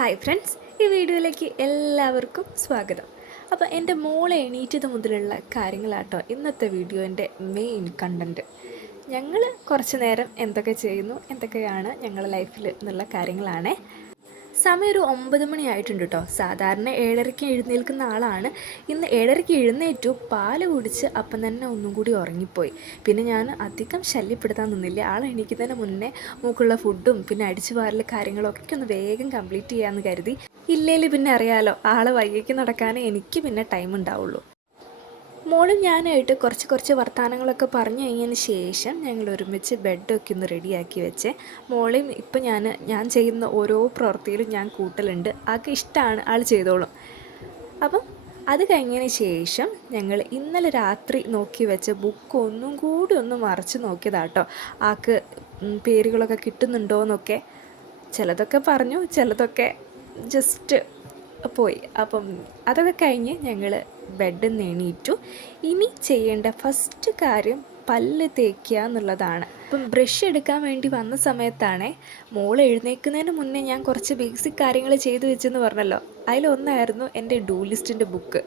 Hi friends, ഈ വീഡിയോയിലേക്ക് എല്ലാവർക്കും സ്വാഗതം. അപ്പോൾ എൻ്റെ മോളെ എണീറ്റത് മുതലുള്ള കാര്യങ്ങളാട്ടോ ഇന്നത്തെ വീഡിയോൻ്റെ മെയിൻ കണ്ടൻറ്റ്. ഞങ്ങൾ കുറച്ച് നേരം എന്തൊക്കെ ചെയ്യുന്നു, എന്തൊക്കെയാണ് ഞങ്ങളുടെ ലൈഫിൽ എന്നുള്ള കാര്യങ്ങളാണ്. സമയം ഒരു 9 മണിയായിട്ടുണ്ട് കേട്ടോ. സാധാരണ 7:30 എഴുന്നേൽക്കുന്ന ആളാണ്. ഇന്ന് 7:30 എഴുന്നേറ്റു, പാല് കുടിച്ച് അപ്പം തന്നെ ഒന്നും കൂടി ഉറങ്ങിപ്പോയി. പിന്നെ ഞാൻ അധികം ശല്യപ്പെടുത്താൻ നിന്നില്ല. ആൾ എണീക്കുന്നതിന് മുന്നേ മൂക്കുള്ള ഫുഡും പിന്നെ അടിച്ചു വാരൽ കാര്യങ്ങളൊക്കെ ഒന്ന് വേഗം കംപ്ലീറ്റ് ചെയ്യാമെന്ന് കരുതി. ഇല്ലേൽ പിന്നെ അറിയാലോ, ആളെ വൈകിക്ക് നടക്കാനേ എനിക്ക് പിന്നെ ടൈം ഉണ്ടാവുള്ളൂ. മോളും ഞാനായിട്ട് കുറച്ച് വർത്തമാനങ്ങളൊക്കെ പറഞ്ഞു കഴിഞ്ഞതിന് ശേഷം ഞങ്ങൾ ഒരുമിച്ച് ബെഡൊക്കെ ഒന്ന് റെഡിയാക്കി വെച്ചേ. മോളെയും ഇപ്പം ഞാൻ ചെയ്യുന്ന ഓരോ പ്രവൃത്തിയിലും ഞാൻ കൂട്ടലുണ്ട്. ആൾക്ക് ഇഷ്ടമാണ്, ആൾ ചെയ്തോളും. അപ്പം അത് കഴിഞ്ഞതിന് ശേഷം ഞങ്ങൾ ഇന്നലെ രാത്രി നോക്കി വെച്ച ബുക്ക് ഒന്നും കൂടി ഒന്ന് മറിച്ച് നോക്കിയതാട്ടോ. ആൾക്ക് പേരുകളൊക്കെ കിട്ടുന്നുണ്ടോയെന്നൊക്കെ. ചിലതൊക്കെ പറഞ്ഞു, ചിലതൊക്കെ ജസ്റ്റ് പോയി. അപ്പം അതൊക്കെ കഴിഞ്ഞ് ഞങ്ങൾ ബെഡിൽ നിന്ന് എണീറ്റു. ഇനി ചെയ്യേണ്ട ഫസ്റ്റ് കാര്യം പല്ല് തേക്കുക എന്നുള്ളതാണ്. അപ്പം ബ്രഷ് എടുക്കാൻ വേണ്ടി വന്ന സമയത്താണേ, മോൾ എഴുന്നേൽക്കുന്നതിന് മുന്നേ ഞാൻ കുറച്ച് ബേസിക് കാര്യങ്ങൾ ചെയ്തു വെച്ചെന്ന് പറഞ്ഞല്ലോ. അതിലൊന്നായിരുന്നു എൻ്റെ ഡൂ ലിസ്റ്റിൻ്റെ ബുക്ക്.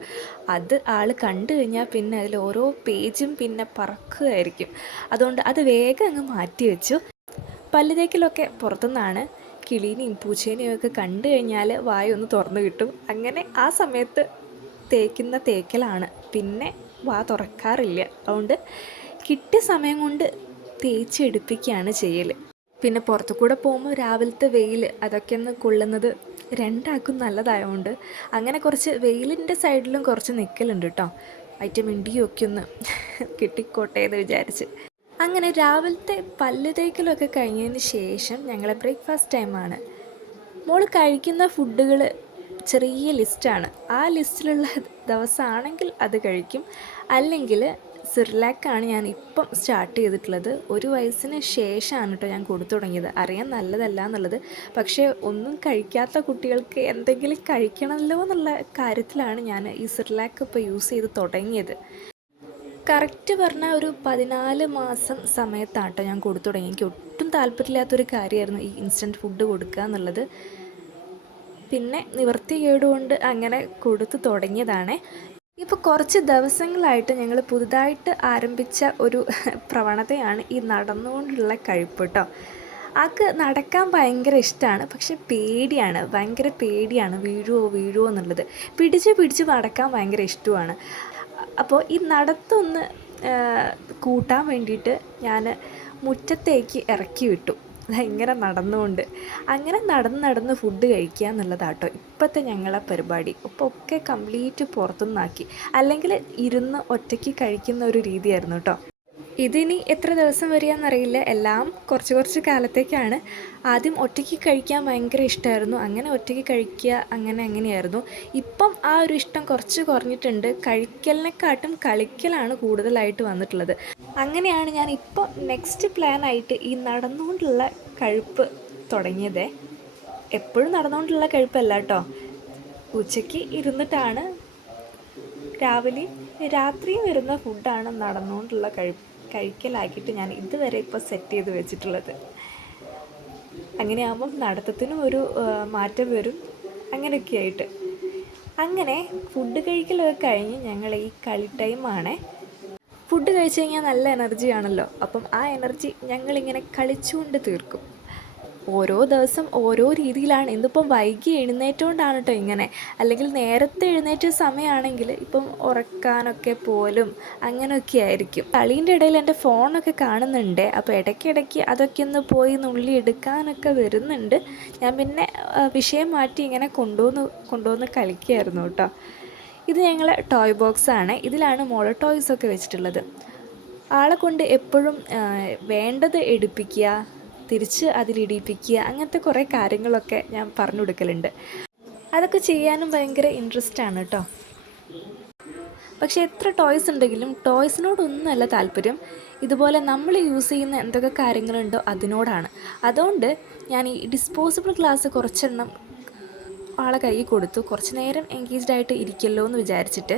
അത് ആൾ കണ്ടു കഴിഞ്ഞാൽ പിന്നെ അതിൽ ഓരോ പേജും പിന്നെ പറക്കുകയായിരിക്കും. അതുകൊണ്ട് അത് വേഗം അങ്ങ് മാറ്റി വെച്ചു. പല്ല് തേക്കലൊക്കെ പുറത്തുനിന്നാണ്. കിളീനെയും പൂച്ചേനെയും ഒക്കെ കണ്ടു കഴിഞ്ഞാൽ വായൊന്ന് തുറന്നു കിട്ടും. അങ്ങനെ ആ സമയത്ത് തേക്കുന്ന തേക്കലാണ്, പിന്നെ വാ തുറക്കാറില്ല. അതുകൊണ്ട് കിട്ടിയ സമയം കൊണ്ട് തേച്ചെടുപ്പിക്കുകയാണ് ചെയ്യൽ. പിന്നെ പുറത്തു കൂടെ പോകുമ്പോൾ രാവിലത്തെ വെയിൽ അതൊക്കെ ഒന്ന് കൊള്ളുന്നത് രണ്ടാക്കും നല്ലതായതുകൊണ്ട് അങ്ങനെ കുറച്ച് വെയിലിൻ്റെ സൈഡിലും കുറച്ച് നിൽക്കലുണ്ട് കേട്ടോ. വൈറ്റമിൻ ഡി ഒക്കെ ഒന്ന് കിട്ടിക്കോട്ടെ എന്ന് വിചാരിച്ച്. അങ്ങനെ രാവിലത്തെ പല്ല് തേക്കലൊക്കെ കഴിഞ്ഞതിന് ശേഷം ഞങ്ങളെ ബ്രേക്ക്ഫാസ്റ്റ് ടൈമാണ്. മോൾ കഴിക്കുന്ന ഫുഡുകൾ ചെറിയ ലിസ്റ്റാണ്. ആ ലിസ്റ്റിലുള്ള ദിവസമാണെങ്കിൽ അത് കഴിക്കും. അല്ലെങ്കിൽ സിർലാക്കാണ് ഞാൻ ഇപ്പം സ്റ്റാർട്ട് ചെയ്തിട്ടുള്ളത്. 1 വയസ്സിന് ശേഷമാണ് കേട്ടോ ഞാൻ കൊടുത്തു തുടങ്ങിയത്. അറിയാൻ നല്ലതല്ല എന്നുള്ളത്, പക്ഷേ ഒന്നും കഴിക്കാത്ത കുട്ടികൾക്ക് എന്തെങ്കിലും കഴിക്കണമല്ലോ എന്നുള്ള കാര്യത്തിലാണ് ഞാൻ ഈ സിർലാക്ക് ഇപ്പോൾ യൂസ് ചെയ്ത് തുടങ്ങിയത്. കറക്റ്റ് പറഞ്ഞാൽ ഒരു 14 മാസം സമയത്താണ് കേട്ടോ ഞാൻ കൊടുത്തു തുടങ്ങി. എനിക്ക് ഒട്ടും താല്പര്യമില്ലാത്തൊരു കാര്യമായിരുന്നു ഈ ഇൻസ്റ്റൻറ്റ് ഫുഡ് കൊടുക്കുക എന്നുള്ളത്. പിന്നെ നിവൃത്തികേടുകൊണ്ട് അങ്ങനെ കൊടുത്തു തുടങ്ങിയതാണ്. ഇപ്പോൾ കുറച്ച് ദിവസങ്ങളായിട്ട് ഞങ്ങൾ പുതുതായിട്ട് ആരംഭിച്ച ഒരു പ്രവണതയാണ് ഈ നടന്നുകൊണ്ടുള്ള കഴിപ്പ് കേട്ടോ. ആൾക്ക് നടക്കാൻ ഭയങ്കര ഇഷ്ടമാണ്, പക്ഷെ പേടിയാണ്, ഭയങ്കര പേടിയാണ് വീഴുമോ എന്നുള്ളത്. പിടിച്ച് നടക്കാൻ ഭയങ്കര ഇഷ്ടമാണ്. അപ്പോൾ ഈ നടത്തൊന്ന് കൂട്ടാൻ വേണ്ടിയിട്ട് ഞാൻ മുറ്റത്തേക്ക് ഇറക്കി വിട്ടു. ഇങ്ങനെ നടന്നുകൊണ്ട് അങ്ങനെ നടന്ന് ഫുഡ് കഴിക്കുക എന്നുള്ളതാട്ടോ ഇപ്പോഴത്തെ ഞങ്ങളെ പരിപാടി. ഇപ്പോൾ ഒക്കെ കംപ്ലീറ്റ് പുറത്തുനിന്നാക്കി. അല്ലെങ്കിൽ ഇരുന്ന് ഒറ്റയ്ക്ക് കഴിക്കുന്ന ഒരു രീതിയായിരുന്നു കേട്ടോ. ഇതിനി എത്ര ദിവസം വരികയെന്നറിയില്ല. എല്ലാം കുറച്ച് കാലത്തേക്കാണ്. ആദ്യം ഒറ്റയ്ക്ക് കഴിക്കാൻ ഭയങ്കര ഇഷ്ടമായിരുന്നു. അങ്ങനെ ഒറ്റയ്ക്ക് കഴിക്കുക അങ്ങനെയായിരുന്നു. ഇപ്പം ആ ഒരു ഇഷ്ടം കുറച്ച് കുറഞ്ഞിട്ടുണ്ട്. കഴിക്കലിനെക്കാട്ടും കളിക്കലാണ് കൂടുതലായിട്ട് വന്നിട്ടുള്ളത്. അങ്ങനെയാണ് ഞാൻ ഇപ്പോൾ നെക്സ്റ്റ് പ്ലാനായിട്ട് ഈ നടന്നുകൊണ്ടുള്ള കഴിപ്പ് തുടങ്ങിയത്. എപ്പോഴും നടന്നുകൊണ്ടുള്ള കഴിപ്പല്ല കേട്ടോ. ഉച്ചയ്ക്ക് ഇരുന്നിട്ടാണ്, രാവിലെ രാത്രിയും വരുന്ന ഫുഡാണ് നടന്നുകൊണ്ടുള്ള കഴിക്കലാക്കിയിട്ട് ഞാൻ ഇതുവരെ ഇപ്പോൾ സെറ്റ് ചെയ്ത് വെച്ചിട്ടുള്ളത്. അങ്ങനെയാകുമ്പം നടത്തത്തിനും ഒരു മാറ്റം വരും. അങ്ങനെയൊക്കെ ആയിട്ട് അങ്ങനെ ഫുഡ് കഴിക്കലൊക്കെ കഴിഞ്ഞ് ഞങ്ങൾ ഈ കളി ടൈമാണ്. ഫുഡ് കഴിച്ച് കഴിഞ്ഞാൽ നല്ല എനർജിയാണല്ലോ. അപ്പം ആ എനർജി ഞങ്ങളിങ്ങനെ കളിച്ചുകൊണ്ട് തീർക്കും. ഓരോ ദിവസം ഓരോ രീതിയിലാണ്. ഇന്നിപ്പം വൈകി എഴുന്നേറ്റുകൊണ്ടാണ് കേട്ടോ ഇങ്ങനെ. അല്ലെങ്കിൽ നേരത്തെ എഴുന്നേറ്റ സമയമാണെങ്കിൽ ഇപ്പം ഉറക്കാനൊക്കെ പോലും അങ്ങനെയൊക്കെ ആയിരിക്കും. കളീൻ്റെ ഇടയിൽ എൻ്റെ ഫോണൊക്കെ കാണുന്നുണ്ട്. അപ്പോൾ ഇടയ്ക്കിടയ്ക്ക് അതൊക്കെ ഒന്ന് പോയി നുള്ളി എടുക്കാനൊക്കെ വരുന്നുണ്ട്. ഞാൻ പിന്നെ വിഷയം മാറ്റി ഇങ്ങനെ കൊണ്ടുവന്ന് കളിക്കുകയായിരുന്നു കേട്ടോ. ഇത് ഞങ്ങളെ ടോയ് ബോക്സാണ്. ഇതിലാണ് മോള് ടോയ്സൊക്കെ വെച്ചിട്ടുള്ളത്. ആളെ കൊണ്ട് എപ്പോഴും വേണ്ടത് എടുപ്പിക്കുക, തിരിച്ച് അതിലിടിപ്പിക്കുക, അങ്ങനത്തെ കുറേ കാര്യങ്ങളൊക്കെ ഞാൻ പറഞ്ഞു കൊടുക്കലുണ്ട്. അതൊക്കെ ചെയ്യാനും ഭയങ്കര ഇൻട്രസ്റ്റാണ് കേട്ടോ. പക്ഷേ എത്ര ടോയ്സ് ഉണ്ടെങ്കിലും ടോയ്സിനോടൊന്നുമല്ല താല്പര്യം. ഇതുപോലെ നമ്മൾ യൂസ് ചെയ്യുന്ന എന്തൊക്കെ കാര്യങ്ങളുണ്ടോ അതിനോടാണ്. അതുകൊണ്ട് ഞാൻ ഈ ഡിസ്പോസിബിൾ ഗ്ലാസ് കുറച്ചെണ്ണം ആളെ കയ്യിൽ കൊടുത്തു. കുറച്ച് നേരം എൻഗേജ്ഡായിട്ട് ഇരിക്കല്ലോ എന്ന് വിചാരിച്ചിട്ട്.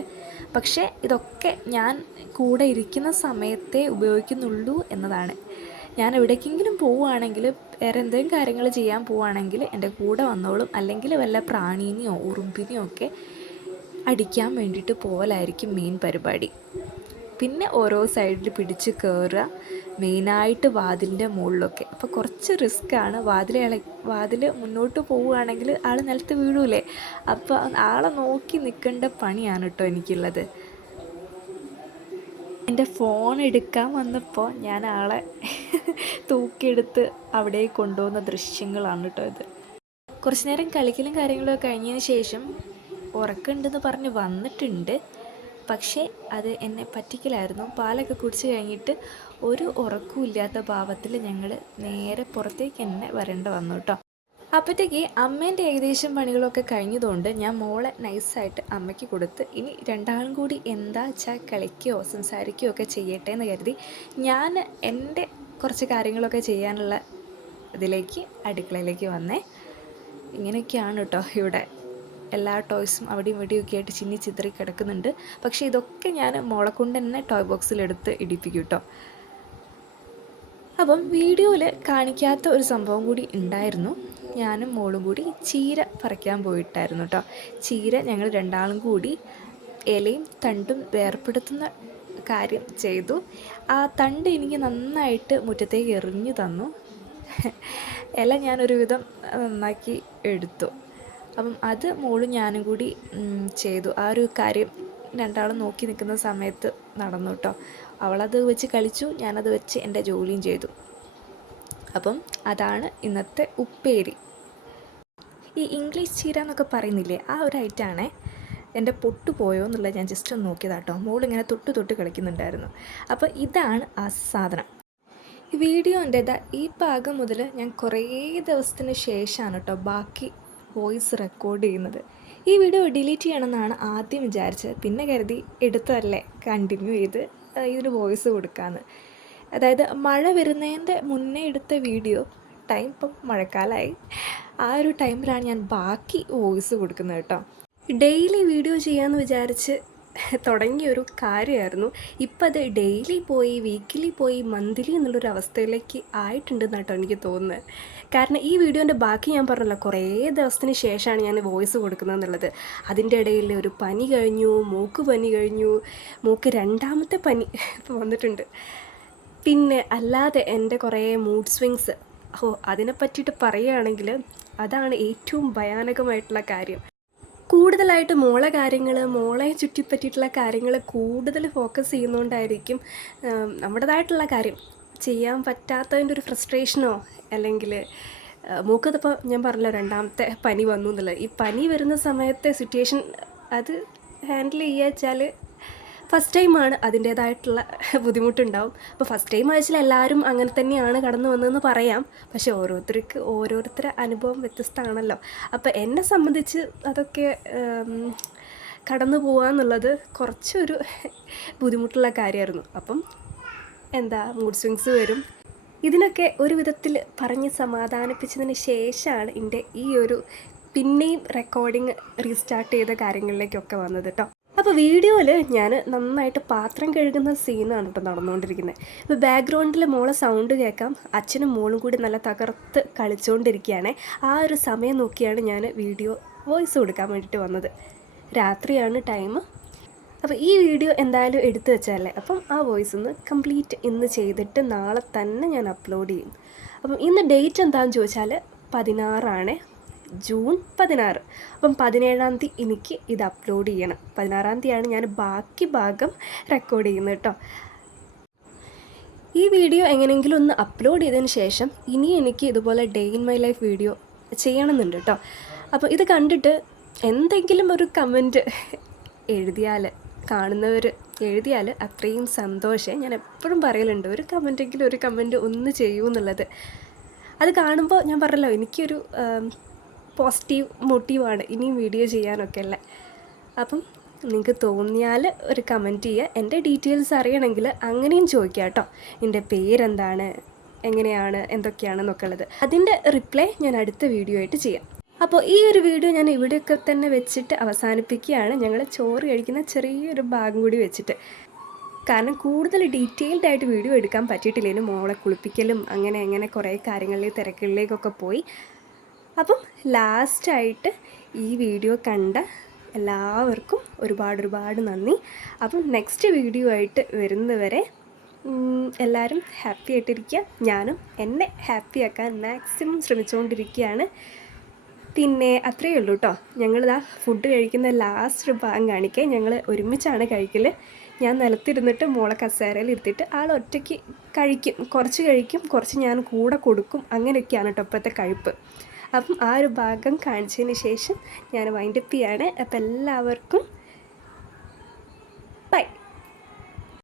പക്ഷേ ഇതൊക്കെ ഞാൻ കൂടെ ഇരിക്കുന്ന സമയത്തേ ഉപയോഗിക്കുന്നുള്ളൂ എന്നതാണ്. ഞാൻ എവിടേക്കെങ്കിലും പോവുകയാണെങ്കിൽ, വേറെ എന്തെങ്കിലും കാര്യങ്ങൾ ചെയ്യാൻ പോവുകയാണെങ്കിൽ എൻ്റെ കൂടെ വന്നോളും. അല്ലെങ്കിൽ വല്ല പ്രാണീനെയോ ഉറുമ്പിനെയോ ഒക്കെ അടിക്കാൻ വേണ്ടിയിട്ട് പോകലായിരിക്കും മെയിൻ പരിപാടി. പിന്നെ ഓരോ സൈഡിൽ പിടിച്ച് കയറുക, മെയിനായിട്ട് വാതിലിൻ്റെ മുകളിലൊക്കെ. അപ്പോൾ കുറച്ച് റിസ്ക്കാണ്. വാതിൽ മുന്നോട്ട് പോവുകയാണെങ്കിൽ ആൾ നിലത്ത് വീഴൂലേ, അപ്പോൾ ആളെ നോക്കി നിൽക്കേണ്ട പണിയാണ് കേട്ടോ എനിക്കുള്ളത്. എൻ്റെ ഫോൺ എടുക്കാൻ വന്നപ്പോൾ ഞാൻ ആളെ തൂക്കിയെടുത്ത് അവിടെ കൊണ്ടുപോകുന്ന ദൃശ്യങ്ങളാണ് കേട്ടോ ഇത്. കുറച്ച് നേരം കളിക്കലും കാര്യങ്ങളൊക്കെ കഴിഞ്ഞതിന് ശേഷം ഉറക്കമുണ്ടെന്ന് പറഞ്ഞ് വന്നിട്ടുണ്ട്. പക്ഷേ അത് എന്നെ പറ്റിക്കലായിരുന്നു. പാലൊക്കെ കുടിച്ച് കഴിഞ്ഞിട്ട് ഒരു ഉറക്കമില്ലാത്ത ഭാവത്തിൽ ഞങ്ങൾ നേരെ പുറത്തേക്ക് തന്നെ വരേണ്ട വന്നു കേട്ടോ. അപ്പോഴത്തേക്ക് അമ്മേൻ്റെ ഏകദേശം പണികളൊക്കെ കഴിഞ്ഞതുകൊണ്ട് ഞാൻ മോളെ നൈസായിട്ട് അമ്മയ്ക്ക് കൊടുത്ത്, ഇനി രണ്ടാളും കൂടി എന്താ വെച്ചാൽ കളിക്കുകയോ സംസാരിക്കുകയോ ഒക്കെ ചെയ്യട്ടെ എന്ന് കരുതി ഞാൻ എൻ്റെ കുറച്ച് കാര്യങ്ങളൊക്കെ ചെയ്യാനുള്ള ഇതിലേക്ക് അടുക്കളയിലേക്ക് വന്നേ. ഇങ്ങനെയൊക്കെയാണ് കേട്ടോ ഇവിടെ എല്ലാ ടോയ്സും അവിടെയും ഇവിടെയൊക്കെ ആയിട്ട് ചിന്നി ചിതറി കിടക്കുന്നുണ്ട്. പക്ഷേ ഇതൊക്കെ ഞാൻ മോളെ കൊണ്ട് തന്നെ ടോയ് ബോക്സിലെടുത്ത് ഇടിപ്പിക്കും കേട്ടോ. അപ്പം വീഡിയോയിൽ കാണിക്കാത്ത ഒരു സംഭവം കൂടി ഉണ്ടായിരുന്നു. ഞാനും മോളും കൂടി ചീര പറിക്കാൻ പോയിട്ടായിരുന്നു കേട്ടോ. ചീര ഞങ്ങൾ രണ്ടാളും കൂടി ഇലയും തണ്ടും വേർപ്പെടുത്തുന്ന കാര്യം ചെയ്തു. ആ തണ്ട് എനിക്ക് നന്നായിട്ട് മുറ്റത്തേക്ക് എറിഞ്ഞു തന്നു. ഇല ഞാനൊരുവിധം നന്നാക്കി എടുത്തു. അപ്പം അത് മോളും ഞാനും കൂടി ചെയ്തു. ആ ഒരു കാര്യം രണ്ടാളും നോക്കി നിൽക്കുന്ന സമയത്ത് നടന്നു കേട്ടോ. അവളത് വെച്ച് കളിച്ചു, ഞാനത് വെച്ച് എൻ്റെ ജോലിയും ചെയ്തു. അപ്പം അതാണ് ഇന്നത്തെ ഉപ്പേരി. ഈ ഇംഗ്ലീഷ് ചീര എന്നൊക്കെ പറയുന്നില്ലേ, ആ ഒരു ഐറ്റമാണേ. എൻ്റെ പൊട്ടു പോയോ എന്നുള്ളത് ഞാൻ ജസ്റ്റ് ഒന്ന് നോക്കിയതാട്ടോ. മോളിങ്ങനെ തൊട്ട് കളിക്കുന്നുണ്ടായിരുന്നു. അപ്പോൾ ഇതാണ് ആ സാധനം. ഈ വീഡിയോൻ്റെതാ ഈ ഭാഗം മുതൽ ഞാൻ കുറേ ദിവസത്തിന് ശേഷമാണ് കേട്ടോ ബാക്കി വോയിസ് റെക്കോർഡ് ചെയ്യുന്നത്. ഈ വീഡിയോ ഡിലീറ്റ് ചെയ്യണമെന്നാണ് ആദ്യം വിചാരിച്ചത്. പിന്നെ കരുതി എടുത്തതല്ലേ, കണ്ടിന്യൂ ചെയ്ത് ഇതിന് വോയിസ് കൊടുക്കാമെന്ന്. അതായത് മഴ വരുന്നതിൻ്റെ മുന്നേ എടുത്ത വീഡിയോ, ടൈം ഇപ്പം മഴക്കാലമായി, ആ ഒരു ടൈമിലാണ് ഞാൻ ബാക്കി വോയിസ് കൊടുക്കുന്നത് കേട്ടോ. ഡെയിലി വീഡിയോ ചെയ്യാമെന്ന് വിചാരിച്ച് തുടങ്ങിയൊരു കാര്യമായിരുന്നു. ഇപ്പം അത് ഡെയിലി പോയി, വീക്കിലി പോയി, മന്ത്ലി എന്നുള്ളൊരു അവസ്ഥയിലേക്ക് ആയിട്ടുണ്ടെന്ന് കേട്ടോ എനിക്ക് തോന്നുന്നത്. കാരണം ഈ വീഡിയോൻ്റെ ബാക്കി ഞാൻ പറഞ്ഞല്ലോ, കുറേ ദിവസത്തിന് ശേഷമാണ് ഞാൻ വോയിസ് കൊടുക്കുന്നതെന്നുള്ളത്. അതിൻ്റെ ഇടയിൽ ഒരു പനി കഴിഞ്ഞു, പനി കഴിഞ്ഞു, രണ്ടാമത്തെ പനി വന്നിട്ടുണ്ട്. പിന്നെ അല്ലാതെ എൻ്റെ കുറേ മൂഡ് സ്വിങ്സ്, അതിനെ പറ്റിയിട്ട് പറയുകയാണെങ്കിൽ അതാണ് ഏറ്റവും ഭയാനകമായിട്ടുള്ള കാര്യം. കൂടുതലായിട്ട് മോളെ ചുറ്റിപ്പറ്റിയിട്ടുള്ള കാര്യങ്ങൾ കൂടുതൽ ഫോക്കസ് ചെയ്യുന്നതുകൊണ്ടായിരിക്കും നമ്മുടേതായിട്ടുള്ള കാര്യം ചെയ്യാൻ പറ്റാത്തതിൻ്റെ ഒരു ഫ്രസ്ട്രേഷനോ, അല്ലെങ്കിൽ മൂക്കതിപ്പോൾ ഞാൻ പറഞ്ഞല്ലോ രണ്ടാമത്തെ പനി വന്നു എന്നുള്ളത്. ഈ പനി വരുന്ന സമയത്തെ സിറ്റുവേഷൻ അത് ഹാൻഡിൽ ചെയ്യുക വെച്ചാൽ ഫസ്റ്റ് ടൈമാണ്, അതിൻ്റേതായിട്ടുള്ള ബുദ്ധിമുട്ടുണ്ടാവും. അപ്പോൾ ഫസ്റ്റ് ടൈം ആഴ്ചയിൽ എല്ലാവരും അങ്ങനെ തന്നെയാണ് കടന്നു വന്നതെന്ന് പറയാം. പക്ഷേ ഓരോരുത്തരുടെ അനുഭവം വ്യത്യസ്തമാണല്ലോ. അപ്പോൾ എന്നെ സംബന്ധിച്ച് അതൊക്കെ കടന്നു പോകാമെന്നുള്ളത് കുറച്ചൊരു ബുദ്ധിമുട്ടുള്ള കാര്യമായിരുന്നു. അപ്പം മൂഡ് സ്വിങ്സ് വരും. ഇതിനൊക്കെ ഒരു വിധത്തിൽ പറഞ്ഞ് സമാധാനിപ്പിച്ചതിന് ശേഷമാണ് എൻ്റെ ഈ ഒരു പിന്നെയും റെക്കോർഡിങ് റീസ്റ്റാർട്ട് ചെയ്ത കാര്യങ്ങളിലേക്കൊക്കെ വന്നത് കേട്ടോ. അപ്പോൾ വീഡിയോയിൽ ഞാൻ നന്നായിട്ട് പാത്രം കഴുകുന്ന സീനാണ് കേട്ടോ നടന്നുകൊണ്ടിരിക്കുന്നത്. ഇപ്പോൾ ബാക്ക്ഗ്രൗണ്ടിൽ മോളെ സൗണ്ട് കേൾക്കാം. അച്ഛനും മോളും കൂടി നല്ല തകർത്ത് കളിച്ചുകൊണ്ടിരിക്കുകയാണ്. ആ ഒരു സമയം നോക്കിയാണ് ഞാൻ വീഡിയോ വോയിസ് കൊടുക്കാൻ വേണ്ടിയിട്ട് വന്നത്. രാത്രിയാണ് ടൈം. അപ്പോൾ ഈ വീഡിയോ എന്തായാലും എടുത്തു വെച്ചാലേ, അപ്പം ആ വോയിസ് ഒന്ന് കംപ്ലീറ്റ് ഇന്ന് ചെയ്തിട്ട് നാളെ തന്നെ ഞാൻ അപ്ലോഡ് ചെയ്യും. അപ്പം ഇന്ന് ഡേറ്റ് എന്താണെന്ന് ചോദിച്ചാൽ 16 ജൂൺ 16. അപ്പം 17-ാം തീയതി എനിക്ക് ഇത് അപ്ലോഡ് ചെയ്യണം. 16-ാം തീയതിയാണ് ഞാൻ ബാക്കി ഭാഗം റെക്കോർഡ് ചെയ്യുന്നത് കേട്ടോ. ഈ വീഡിയോ എങ്ങനെയെങ്കിലും ഒന്ന് അപ്ലോഡ് ചെയ്തതിന് ശേഷം ഇനി എനിക്ക് ഇതുപോലെ day in my life video ചെയ്യണമെന്നുണ്ട് കേട്ടോ. അപ്പോൾ ഇത് കണ്ടിട്ട് എന്തെങ്കിലും ഒരു കമൻറ്റ് കാണുന്നവർ എഴുതിയാൽ അത്രയും സന്തോഷം. ഞാൻ എപ്പോഴും പറയലുണ്ട്, ഒരു കമൻറ്റ് ഒന്ന് ചെയ്യൂ എന്നുള്ളത്. അത് കാണുമ്പോൾ ഞാൻ പറഞ്ഞല്ലോ, എനിക്കൊരു പോസിറ്റീവ് മോട്ടീവാണ് ഇനിയും വീഡിയോ ചെയ്യാനൊക്കെ അല്ലേ. അപ്പം നിങ്ങൾക്ക് തോന്നിയാൽ ഒരു കമൻറ്റ് ചെയ്യുക. എൻ്റെ ഡീറ്റെയിൽസ് അറിയണമെങ്കിൽ അങ്ങനെയും ചോദിക്കുക കേട്ടോ. എൻ്റെ പേരെന്താണ്, എങ്ങനെയാണ്, എന്തൊക്കെയാണെന്നൊക്കെ ഉള്ളത്. അതിൻ്റെ റിപ്ലൈ ഞാൻ അടുത്ത വീഡിയോ ആയിട്ട് ചെയ്യാം. അപ്പോൾ ഈ ഒരു വീഡിയോ ഞാൻ ഇവിടെയൊക്കെ തന്നെ വെച്ചിട്ട് അവസാനിപ്പിക്കുകയാണ്. ഞങ്ങൾ ചോറ് കഴിക്കുന്ന ചെറിയൊരു ഭാഗം കൂടി വെച്ചിട്ട്. കാരണം കൂടുതൽ ഡീറ്റെയിൽഡ് ആയിട്ട് വീഡിയോ എടുക്കാൻ പറ്റിയിട്ടില്ലേനും മോളെ കുളിപ്പിക്കലും അങ്ങനെ കുറേ കാര്യങ്ങളിൽ തിരക്കുകളിലേക്കൊക്കെ പോയി. അപ്പം ലാസ്റ്റായിട്ട് ഈ വീഡിയോ കണ്ട എല്ലാവർക്കും ഒരുപാട് നന്ദി. അപ്പം നെക്സ്റ്റ് വീഡിയോ ആയിട്ട് വരുന്നവരെ എല്ലാവരും ഹാപ്പി ആയിട്ടിരിക്കുക. ഞാനും എന്നെ ഹാപ്പിയാക്കാൻ മാക്സിമം ശ്രമിച്ചുകൊണ്ടിരിക്കുകയാണ്. പിന്നെ അത്രയേ ഉള്ളൂ കേട്ടോ. ഞങ്ങളിതാ ഫുഡ് കഴിക്കുന്ന ലാസ്റ്റ് ഭാഗം കാണിക്കേ. ഞങ്ങൾ ഒരുമിച്ചാണ് കഴിക്കൽ. ഞാൻ നിലത്തിരുന്നിട്ട് മോളെ കസേരയിൽ ഇരുത്തിയിട്ട് ആൾ ഒറ്റയ്ക്ക് കഴിക്കും. കുറച്ച് കഴിക്കും, കുറച്ച് ഞാൻ കൂടെ കൊടുക്കും. അങ്ങനെയൊക്കെയാണ് കേട്ടോ ഇപ്പോഴത്തെ കഴിപ്പ്. അപ്പം ആ ഒരു ഭാഗം കാണിച്ചതിന് ശേഷം ഞാൻ വൈൻഡപ്പ് ചെയ്യാണ്. അപ്പം എല്ലാവർക്കും ബൈ.